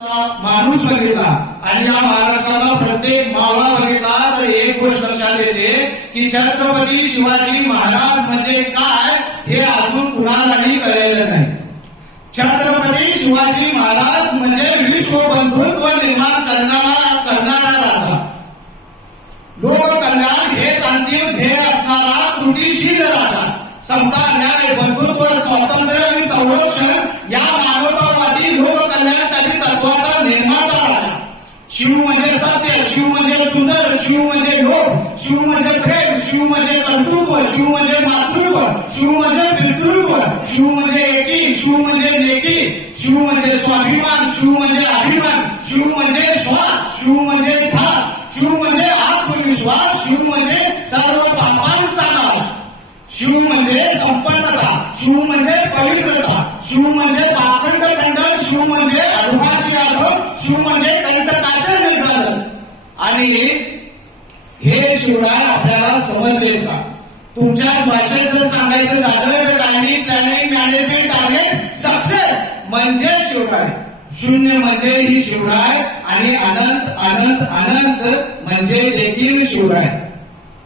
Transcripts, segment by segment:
माणूस बघितला आणि या महाराष्ट्राला प्रत्येक मावळा बघितला तर एक गोष्ट लक्षात येते की छत्रपती शिवाजी महाराज म्हणजे काय हे अजून कुणालाही कळलेलं नाही. छत्रपती शिवाजी महाराज म्हणजे विश्वबंधुत्व निर्माण करणारा राजा, लोककल्याण हेच अंतिम ध्येय असणारा कृतिशील राजा, समता न्याय बंधुत्व स्वातंत्र्य आणि संरक्षण या मानवतावादी लोककल्याणकारी तत्वाचा निर्माता राजा. शिव म्हणजे सत्य, शिव म्हणजे सुंदर, शिव म्हणजे योग, शिव म्हणजे प्रेम, शिव म्हणजे कर्तृत्व, शिव म्हणजे मातृत्व, शिव म्हणजे पितृत्व, शिव म्हणजे एकी, शिव म्हणजे लेकी, शिव म्हणजे स्वाभिमान, शिव म्हणजे अभिमान, शिव म्हणजे श्वास, शिव म्हणजे ध्यास, शिव म्हणजे आत्मविश्वास, शिव म्हणजे सर्व पापांचा नाश, शिव म्हणजे संपन्नता, शिव म्हणजे पवित्रता, शिव म्हणजे पाखंड खंडन, शिव म्हणजे अधोभाशी आधो, शिव म्हणजे कंटकाचे निर्धारण. आणि हे शिवराय आपल्याला समजले का? तुमच्या भाषेत जर सांगायचं झालं तर timing planning management target success म्हणजे शिवराय, शून्य म्हणजे ही शिवराय आणि अनंत अनंत अनंत म्हणजे देखील शिवराय.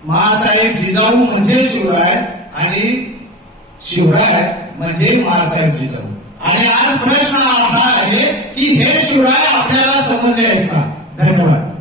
महासाहेब जिजाऊ म्हणजे शिवराय आणि शिवराय म्हणजे महासाहेब जिजाऊ. आणि आज प्रश्न असा आहे की हे शिवराय आपल्याला समजले आहे का? धन्यवाद.